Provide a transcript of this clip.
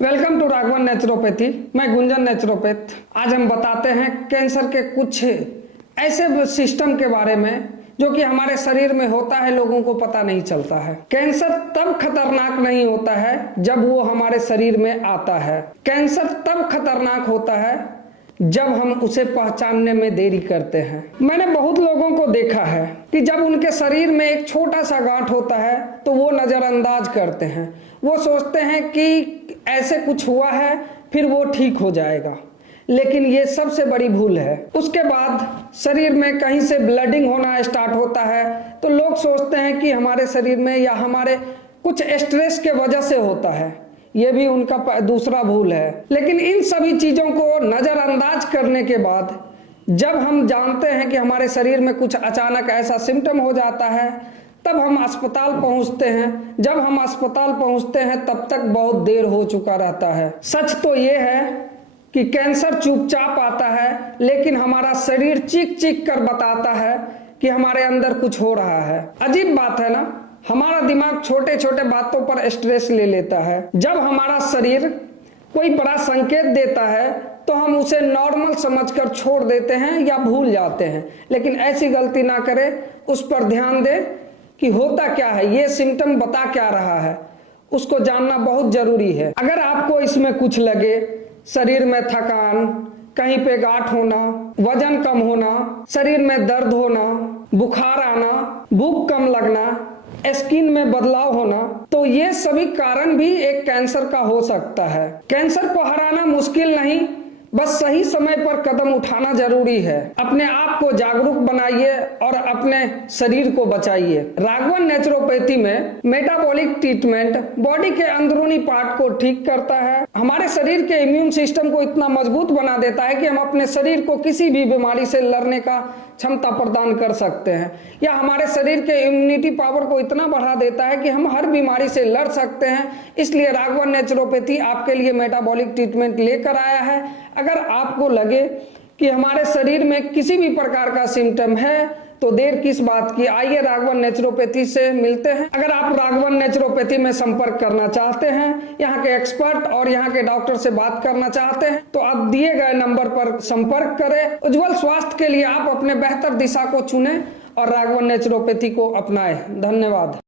Welcome to Raghavan naturopathy. मैं Gunjan naturopath. आज हम बताते हैं कैंसर के कुछ ऐसे सिस्टम के बारे में जो कि हमारे शरीर में होता है, लोगों को पता नहीं चलता है। कैंसर तब खतरनाक नहीं होता है जब वो हमारे शरीर में आता है। कैंसर तब खतरनाक होता है जब हम उसे पहचानने में देरी करते हैं। मैंने बहुत लोगों को देखा है कि जब उनके शरीर में एक छोटा सा गांठ होता है तो वो नजरअंदाज करते हैं। वो सोचते हैं कि ऐसे कुछ हुआ है, फिर वो ठीक हो जाएगा, लेकिन ये सबसे बड़ी भूल है। उसके बाद शरीर में कहीं से ब्लडिंग होना स्टार्ट होता है तो लोग सोचते हैं कि हमारे शरीर में या हमारे कुछ स्ट्रेस के वजह से होता है। ये भी उनका दूसरा भूल है। लेकिन इन सभी चीजों को नजरअंदाज करने के बाद जब हम जानते हैं कि हमारे शरीर में कुछ अचानक ऐसा सिम्टम हो जाता है, तब हम अस्पताल पहुंचते हैं। जब हम अस्पताल पहुंचते हैं तब तक बहुत देर हो चुका रहता है। सच तो ये है कि कैंसर चुपचाप आता है, लेकिन हमारा शरीर चीख चीख कर बताता है कि हमारे अंदर कुछ हो रहा है। अजीब बात है ना, हमारा दिमाग छोटे छोटे बातों पर स्ट्रेस ले लेता है। जब हमारा शरीर कोई बड़ा संकेत देता है तो हम उसे नॉर्मल समझकर छोड़ देते हैं या भूल जाते हैं। लेकिन ऐसी गलती ना करें, उस पर ध्यान दें कि होता क्या है, ये सिम्टम बता क्या रहा है, उसको जानना बहुत जरूरी है। अगर आपको इसमें कुछ लगे, शरीर में थकान, कहीं पे गांठ होना, वजन कम होना, शरीर में दर्द होना, बुखार आना, भूख कम लगना, स्किन में बदलाव होना, तो ये सभी कारण भी एक कैंसर का हो सकता है। कैंसर को हराना मुश्किल नहीं, बस सही समय पर कदम उठाना जरूरी है। अपने आप को जागरूक बनाइए और अपने शरीर को बचाइए। राघवन नेचुरोपैथी में मेटाबॉलिक ट्रीटमेंट बॉडी के अंदरूनी पार्ट को ठीक करता है, हमारे शरीर के इम्यून सिस्टम को इतना मजबूत बना देता है कि हम अपने शरीर को किसी भी बीमारी से लड़ने का क्षमता प्रदान कर सकते हैं, या हमारे शरीर के इम्यूनिटी पावर को इतना बढ़ा देता है कि हम हर बीमारी से लड़ सकते हैं। इसलिए राघवन नेचुरोपैथी आपके लिए मेटाबॉलिक ट्रीटमेंट लेकर आया है। अगर आपको लगे कि हमारे शरीर में किसी भी प्रकार का सिम्टम है तो देर किस बात की, आइए राघवन नेचुरोपैथी से मिलते हैं। अगर आप राघवन नेचुरोपैथी में संपर्क करना चाहते हैं, यहाँ के एक्सपर्ट और यहाँ के डॉक्टर से बात करना चाहते हैं, तो आप दिए गए नंबर पर संपर्क करें। उज्जवल स्वास्थ्य के लिए आप अपने बेहतर दिशा को चुनें और राघवन नेचुरोपैथी को अपनाएं। धन्यवाद।